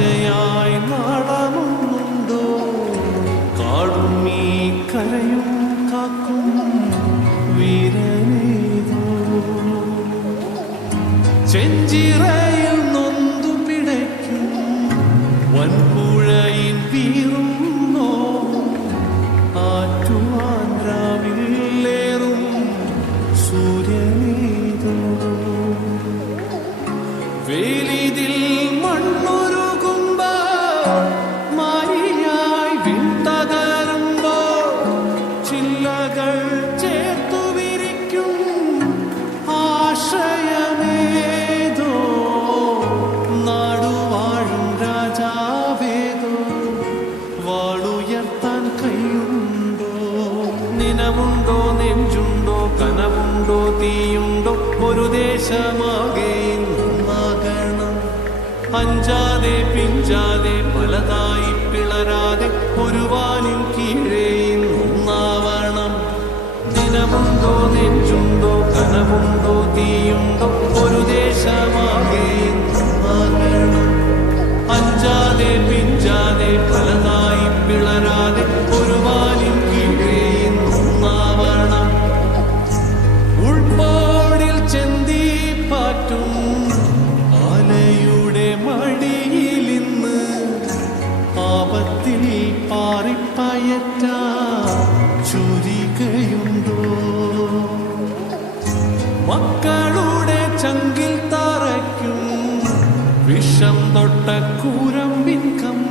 കാഴ്ചയായി നടമുണ്ടോ കാടും നീ കരയും കാക്കും വീരനേതോ നൊന്തു പിടയ്ക്കും വൻപുഴയിൽ വീറുന്നോ? സൂര്യനേതോ വേലിതിൽ മണ്ണു അഞ്ചാതെ പിഞ്ചാതെ പലതായി പിളരാതെ ഒരു വാലിൻ കീഴേ ദിനമുണ്ടോ നെഞ്ചുണ്ടോ കനവുണ്ടോ തീയുണ്ടോ? ഒരു ദേശമാകെ അഞ്ചാതെ പിഞ്ചാതെ ഫലനായി പിളരാതെ ഒരു വാലിൻ കീഴേ ചെന്തി മടിയിലിന്ന് മക്കളുടെ ചങ്കിൽ തറയ്ക്കും. വിഷം തൊട്ട കൂരമ്പിൻ കമ്പ്